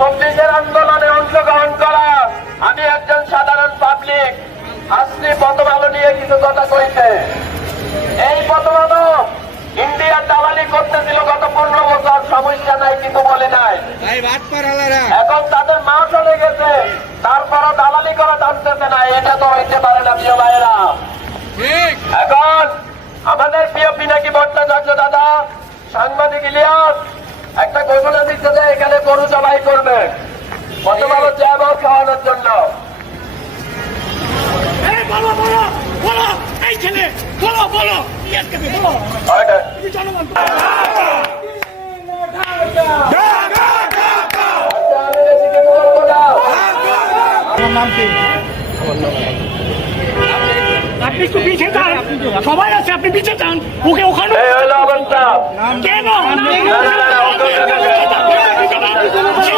চব্বিশের আন্দোলনে অংশগ্রহণ করা আমি একজন সাধারণ পাবলিক আজকে প্রথম আলো নিয়ে কিছু কথা কইতে। এই প্রথম আলো ইন্ডিয়ার দালালি করতেছিল গত 15 বছর, সমস্যা নাই, কিছু বলে নাই। এখন তাদের মা চলে গেছে, তারপরও দালালি করা জানতেছে না। এটা তো হইতে পারে না প্রিয় ভাইয়েরা। এখন আমাদের প্রিয় পিনাকি ভট্টাচার্য দাদা সাংবাদিক ইলিয়াস একটা ঘোষণা দিচ্ছে যে এখানে গরু জবাই করবে প্রথম আলো জ্যাবল খাওয়ানোর জন্য। আপনি একটু পিছিয়ে যান, সবাই আছে, আপনি পিছিয়ে যান। ওকে ওখানে এই হলো অবস্থা। কেন